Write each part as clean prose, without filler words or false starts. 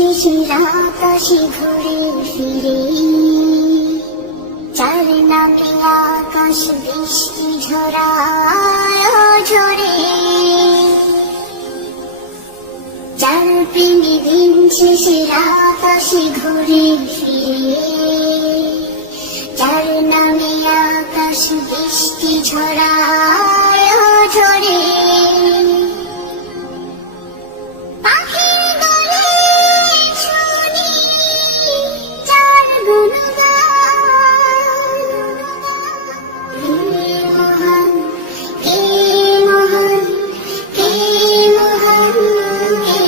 শেষের আকাশে ঘুরে ফিরে, যার নামে আকাশ বৃষ্টি ঝরায় ঝরে, যার প্রেমে দিন শেষের আকাশে ঘুরে ফিরে, যার নামে আকাশ বৃষ্টি ঝরায় ঝরে। পাখির দলে শুনি যার গুণগান, কে মহান, কে মহান, কে মহান, কে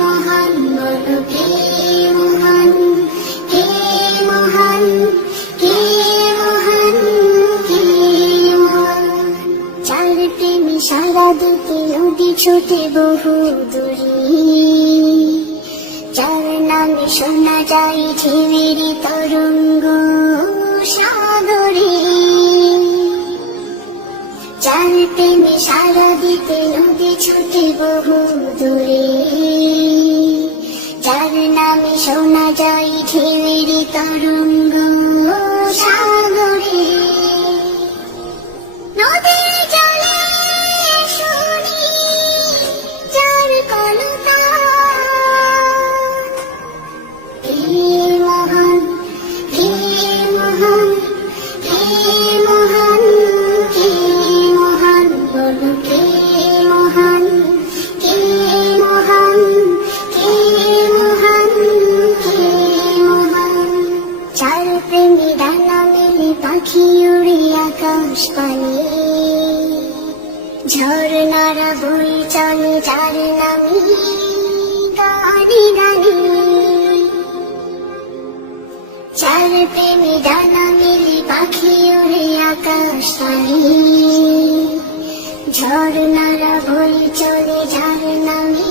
মহান, বলো কে মহান, কে মহান, কে মহান, কে মহান। যার প্রেমে সারা দিতে নদী ছোটে বহু দূরে, যার নামে শোনা যায় ঢেউয়ের তরঙ্গ সাগরে, যার প্রেমে সারা দিতে নদী ছোটে বহু দূরে, যার নামে শোনা যায় ঢেউয়ের তরঙ্গ সাগরে। নদীর জলে শুনি যার কলতান, কে মহান, কে মহান, কে মহান, কে মহান, বলো কে মহান, কে মহান, কে মহান, কে মহান। যার প্রেমে ডানা মেলে পাখি উড়ে আকাশ পানে, ঝর্ণারা বয়ে চলে যার নামে গানে গানে, যার প্রেমে ডানা মেলে পাখি উড়ে আকাশ পানে, ঝর্ণারা বয়ে চলে যার নামে